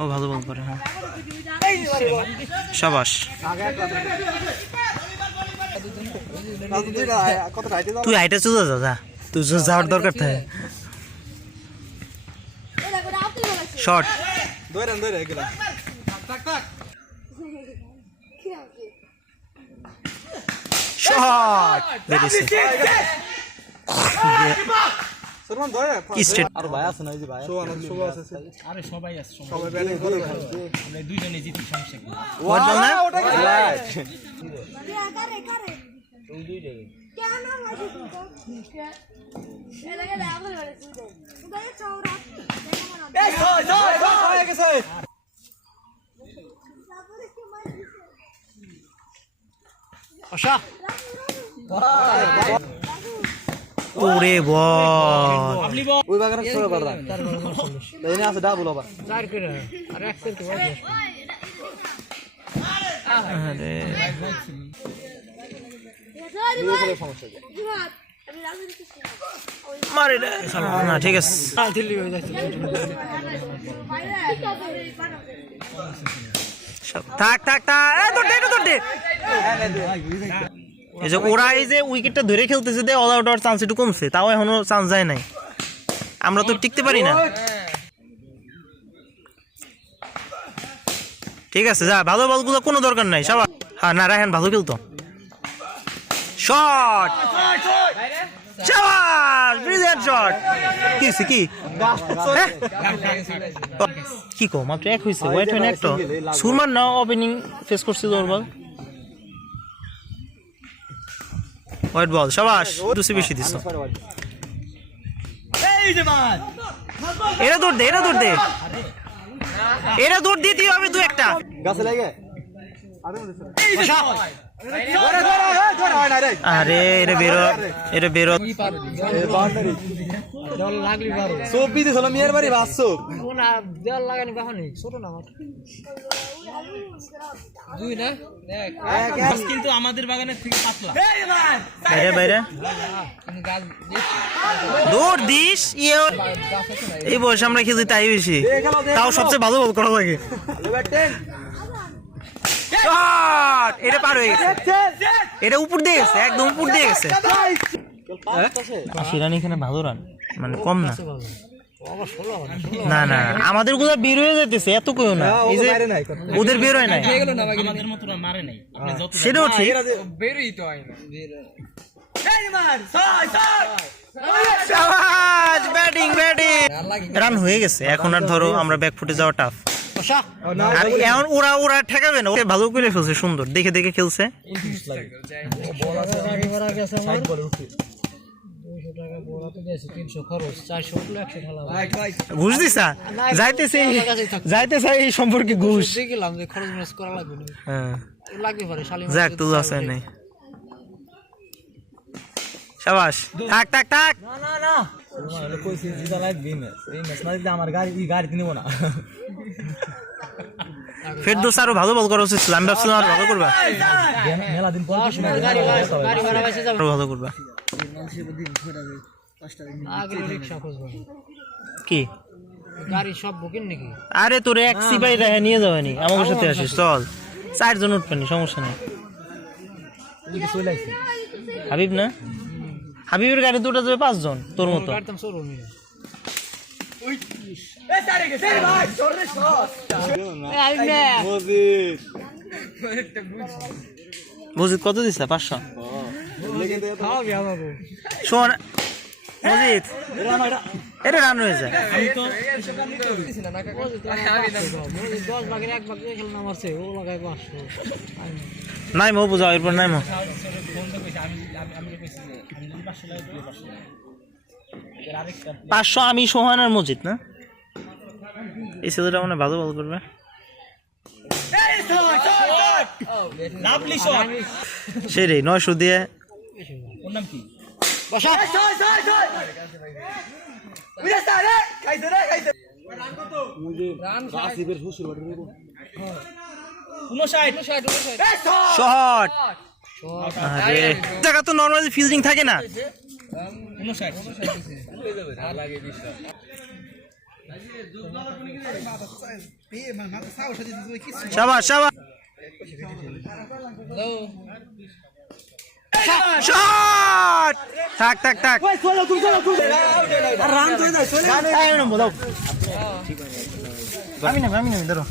ও ভালো বল করে, হ্যাঁ শাবাশ। তুই হাইটে চলে যা, তুই যাওয়ার দরকার থাকে। শর্ট শট বেরিয়েছে। কি স্টেট আর ভাই আছে না, এই যে ভাই আছে। আরে সবাই আছে, সবাই ব্যাটিং করে, আমরা দুইজনে জিতি, সমস্যা কি? ওয়াট বল না, ওই দুই জায়গায় কেন লাগে তুই এলা গেলে আবার বলে তুই তুই চৌরা এই ছয় হয়ে গেছে। আশা ওরে বল, আপনি বল ওই বাগানে ছয় বাররা লাইনে আছে ডাবল ওভার। চার করে আর এক করে বল। আরে সমস্যা আমি রাজনীতি করছি মারে না, ঠিক আছে দিল্লি হয়ে যাচ্ছে। থাক থাক থাক, এই দৌড় দে, দৌড় দে। এই যে ওরা এই যে উইকেটটা ধরে খেলতেছে, দে অল আউট হওয়ার চান্স একটু কমছে, তাও এখনো চান্স যায় নাই। আমরা তো টিকতে পারি না। ঠিক আছে যা, ভালো বলগুলো কোনো দরকার নাই সবাই। হ্যাঁ না, রায়হান ভালো খেলতো। শট শাবাশ, ব্রিলিয়ান্ট শট। কি হইছে কি? হ্যাঁ? কি কো মাত্র এক হইছে, ওয়েট হইন একটা। সুরমান না ওপেনিং ফেস করছিল ওর বল। হোয়াইট বল, শাবাশ, দুসি বেশি দিছ। এই যে মার এটা দৌড় দে, এটা দৌড় দে, এটা দৌড় দিতে হবে দু একটা। গাছে লাগে এই যে ধরে হয় না রে। আরে এটা বেরো, এটা বেরো। বাউন্ডারি জল লাগলি পারো সব বিদেশ হলো মিয়ার বাড়ি বাসছো। না জল লাগানি কখনই ছোট না আমার দুই না দেখ কিন্তু আমাদের বাগানের থেকে পাতলা। এই ভাই বাইরে বাইরে আমি গাছ দৌড় দিস। এই বয়সে আমরা খেলি তাই বেশি, তাও সবচেয়ে ভালো বল করা লাগে। শট, এটা পার হয়ে গেছে, এটা উপর দিয়ে গেছে, একদম উপর দিয়ে গেছে। 80 রান এখানে ভালো রান, মানে কম না। না না, আমাদের গুলা বের হয়ে যেতেছে, এত কেউ না। এই যে ওদের বের হয় নাই, আমাদের মত মারে নাই, আপনি যত সেটাও ঠিক। বেরই তো হয় না। শাবাশ, ব্যাটিং ব্যাটিং। রান হয়ে গেছে, এখন আর ধরো আমরা ব্যাক ফুটে যাওয়া টাফ। আর এখন ওরা ওরা ঠেকাবে না, ওকে ভালো করে ফেলছে, সুন্দর দেখে দেখে খেলছে। ঘুষ দিছা, যাইতেছে যাইতেছে এই সম্পর্কে ঘুষ। হ্যাঁ যাক, তুই আছে নাই। শাবাশ, থাক থাক থাক। কইছি জিতা লাগবে ম্যাচ, এই ম্যাচ না দিলে আমার গাড়ি কিনবো না। ফেরদৌস আরো ভালো বল করা উচিত ছিল, আমি ভাবছিলাম আরো ভালো করবা, মেলা দিন পর আরো ভালো করবা। কি গাড়ি সব বুকিং নাকি? আরে তোর এক সিপাই রেখে নিয়ে যাবেনি, আমার সাথে আসিস, চল 4 জন উঠবেনি, সমস্যা নেই। হাবিব না, হাবিবের গাড়ি দুটো যাবে 5 জন, তোর মতো। মজিদ কত দিছে? 500। শোন মজিদ, এটা রান হয়ে যায়। নাই মো বুঝাও, এরপর নাই মো 500। আমি সোহান আর মজিদ না, এই ছেলেটা মানে ভালো বল করবে। সেটাই 900 দিয়ে। ওর নাম কি? শট। আরে জায়গা তো নরমালি ফিল্ডিং থাকে না। শাবাশ শাবাশ শট থাক থাক থাক রান তুই না চলে আমি না ধরো